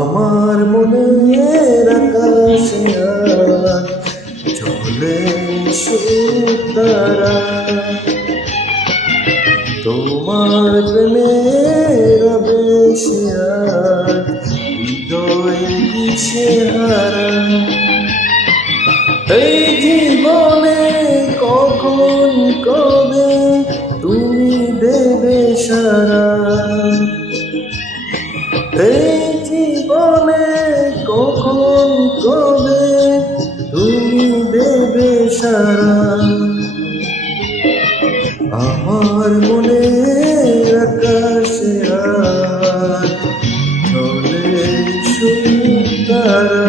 আমার মনের আকাশে আজ জ্বলে সুতারা, তোমার প্রেমের আবেশে আজ হৃদয় দিশেহারা। এই জীবনে কখন কবে তুমি দেবে সারা, এই জীবনে কখন কবে তুমি দেবে সারা। আমার মনের আকাশে আজ জ্বলে সুতারা।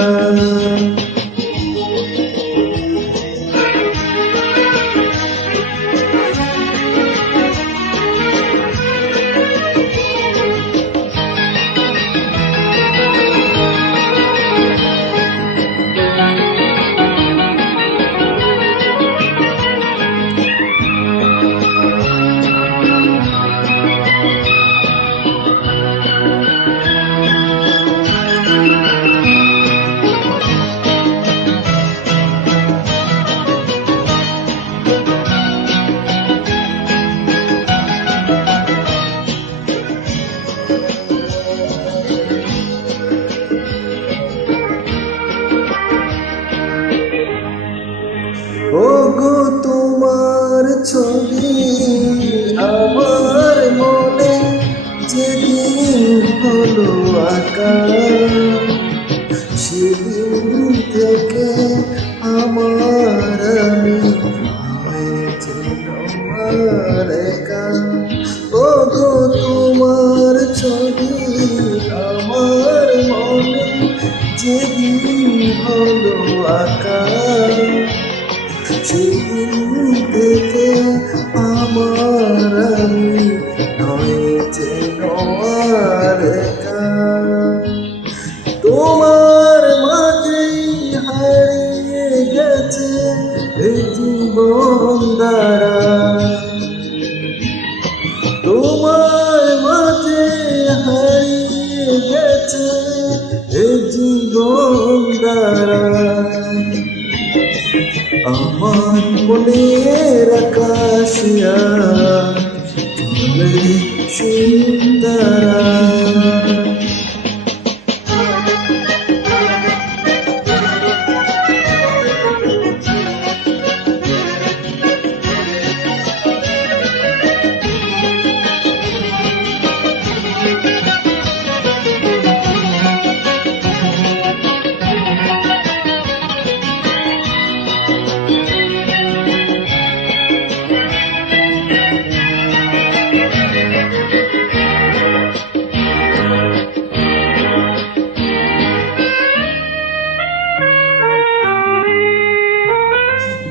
ওগো তোমার ছবি আমার মনে যেদিন হলো আঁকা, সেদিন থেকে আমার আমি হয়েছে আমার একা। ওগো তোমার ছবি আমার মনে যেদিন হলো আঁকা, সেদিন থেকে আমার আমি হয়েছে আর একা। তোমার মাঝে হারিয়ে গেছে এই জীবন দ্বারা, তোমার মাঝে হারিয়ে গেছে এই জীবন দ্বারা। আমার মনের আকাশে আজ জ্বলে সুতারা।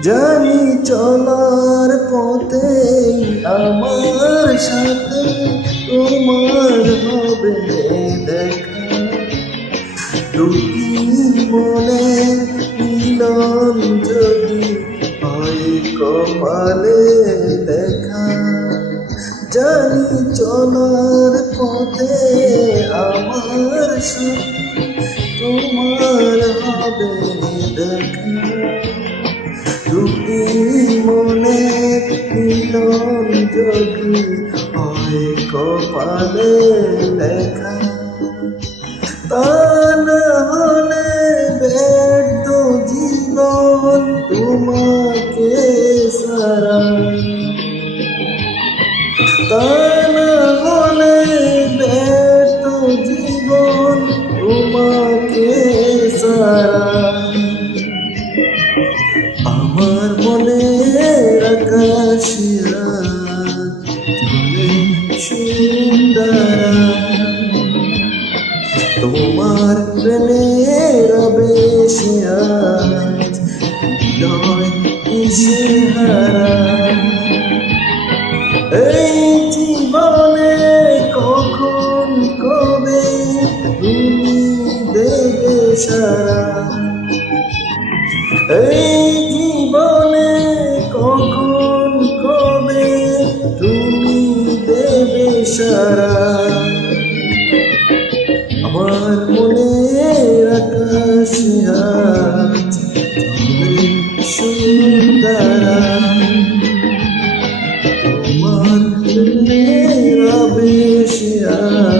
জানি চলার পথে আমার সাথে তোমার হবে দেখা, দুটি মনে মিলন যদি হয় কপালে লেখা। জানি চলার পথে আমার সাথে তোমার হবে দেখা, দুটি মনে মিলন যদি হয় কপালে লেখা। তা না হলে ব্যর্থ জীবন তোমাকে সারা, তা না হলে ব্যর্থ জীবন তোমাকে সারা। আমার মনের আকাশে আজ জ্বলে সুতারা, তোমার আমার প্রেমের আবেশে আজ হৃদয় দিশেহারা। এই জীবনে কখন কবে তুমি দেবে সারা, এই জীবনে কখন কবে তুমি দেবে সারা। আমার মনের আকাশে আজ ঝরে সুর তারা, তোমার প্রেমের আবেশে আজ